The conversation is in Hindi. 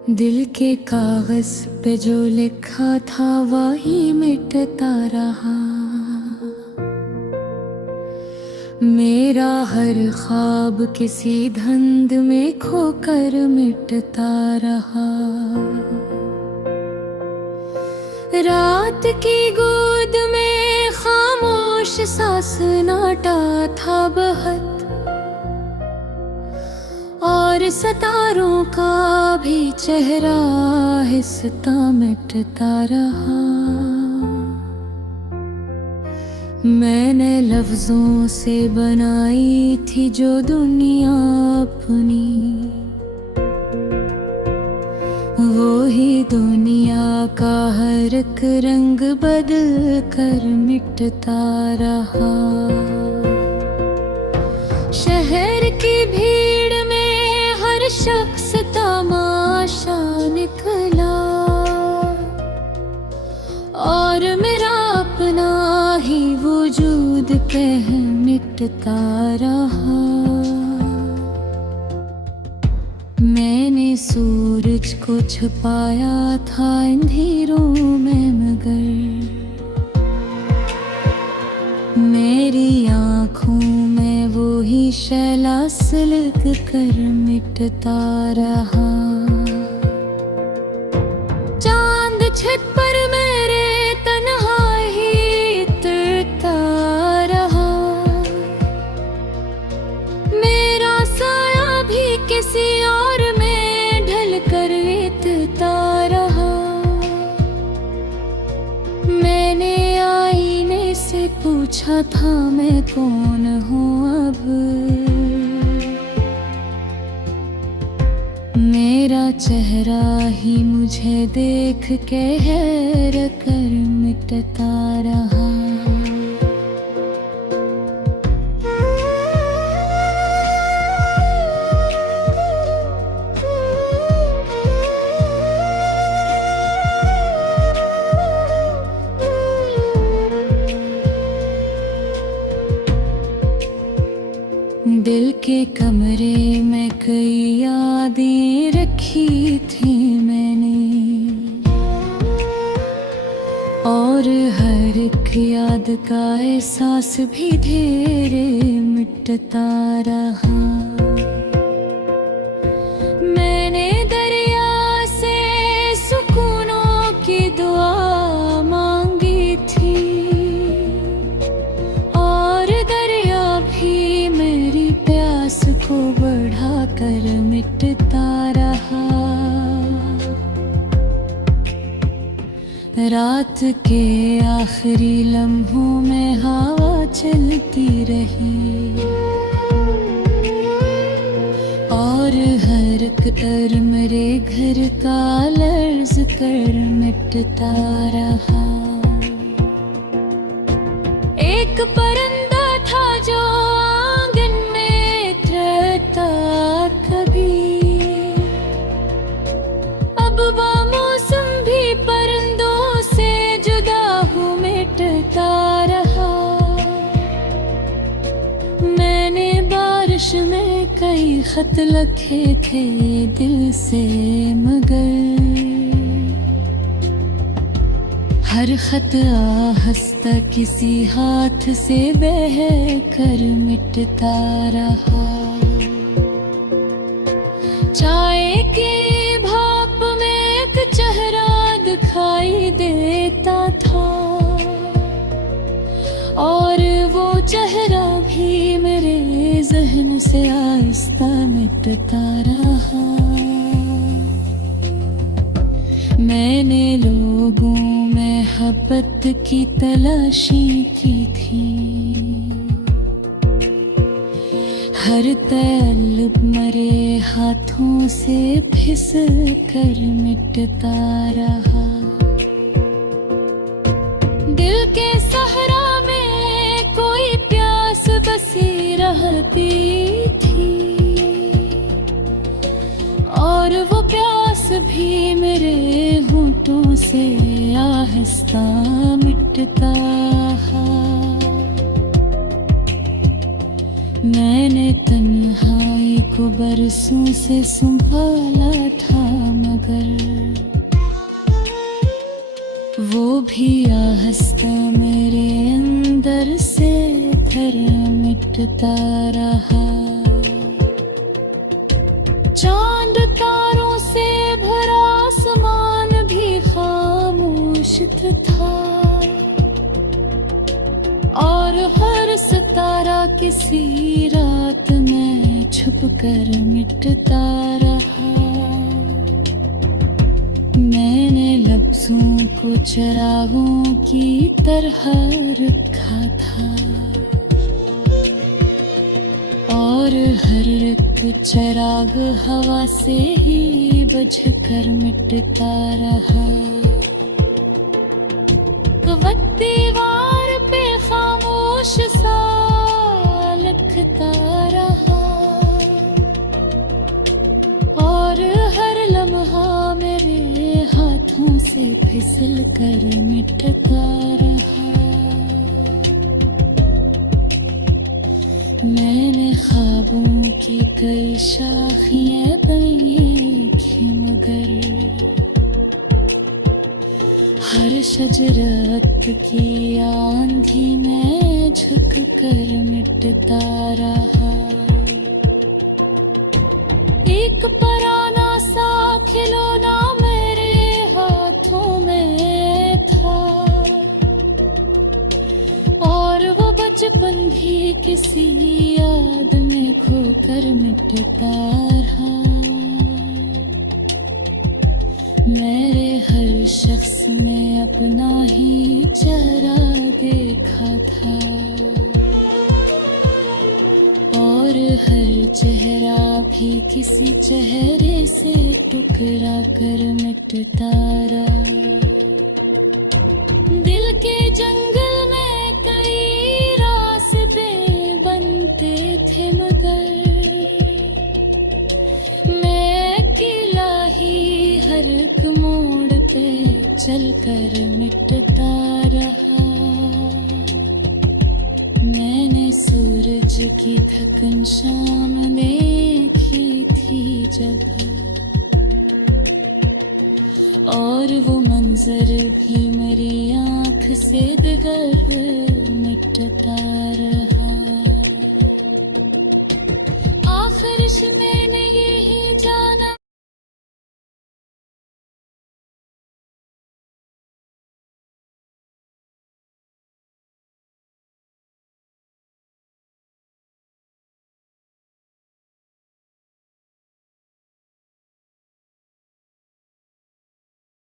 दिल के कागज पे जो लिखा था वही मिटता रहा। मेरा हर ख्वाब किसी धुंध में खोकर मिटता रहा। रात की गोद में खामोश सा सन्नाटा था बहुत, और सितारों का भी चेहरा आहिस्ता मिटता रहा। मैंने लफ्जों से बनाई थी जो दुनिया अपनी, वो ही दुनिया का हर एक रंग बदल कर मिटता रहा। शहर की भीड़ में हर शख्स तमाशा निकला, और मेरा अपना ही वजूद कह मिटता रहा। मैंने सूरज को छुपाया था अंधेरों में, मगर मेरी आँखों में वो ही शैला सिलक कर मिटता रहा। चांद छत पर मेरे तन्हा ही उतरता रहा। मेरा साया भी किसी और में ढल कर बीतता रहा। मैंने आईने से पूछा था मैं कौन हूँ अब, मेरा चेहरा ही मुझे देख के हैरत कर मिटता रहा। दिल के कमरे में कई यादें रखी थी मैंने, और हर एक याद का एहसास भी धीरे मिटता रहा। मैंने दरिया से सुकूनों की दुआ मांगी थी, और दरिया भी मेरी प्यास को बढ़ा कर मिटता रहा। रात के आखिरी लम्हों में हवा चलती रही, और हर एक डर मेरे घर का लर्ज कर मिटता रहा। एक परिंदा था जो आंगन में उतरता कभी, अब मौसम भी परिंदों से जुदा हो मिटता रहा। मैंने बारिश में कई खत लिखे थे दिल से, मगर हर खत आहिस्ता किसी हाथ से बह कर मिटता रहा। चाय की भाप में एक चेहरा दिखाई देता था, और वो चेहरा भी मेरे जहन से आहिस्ता मिटता रहा। मैंने लोगों में मोहब्बत की तलाशी की थी, हर तलब मरे हाथों से फिसल कर मिटता रहा। दिल के सहरा में कोई प्यास बसी रहती थी, और वो प्यास भी मेरे होठों से आहिस्ता मिटता है। मैंने तन्हाई को को बरसों से संभाला था, मगर वो भी आहस्ता मेरे अंदर से धर्म मिटता रहा। चांद तारों से भरा आसमान भी खामोश था, और हर सितारा किसी रात में छुप कर मिटता रहा। मैंने लफ्जों को चिरागों की तरह रखा था, और हर एक चिराग हवा से ही बुझकर मिटता रहा। वक्त दीवार पे खामोश सा लिखता रहा, और हर लम्हा मेरे हाथों से फिसल कर मिटता रहा। मैंने ख्वाबों की कई शाखियाँ देखी, मगर हर शजरत की आंधी में झुक कर मिटता रहा। एक पुराना सा खिलौना मेरे हाथों में था, और वो बचपन भी किसी याद में खोकर मिटता रहा। मेरे हर शख्स में अपना ही चेहरा देखा था, और हर चेहरा भी किसी चेहरे से टुकरा कर मिटता रहा। दिल के जंगल में कई रास्ते बनते थे, मगर मैं अकेला ही हर एक मोड़ पे चल कर मिटता रहा। मैंने सूरज की थकन शाम देखी थी जब, और वो मंजर भी मेरी आँख से दिगर मिटता रहा। आखिर मैंने ये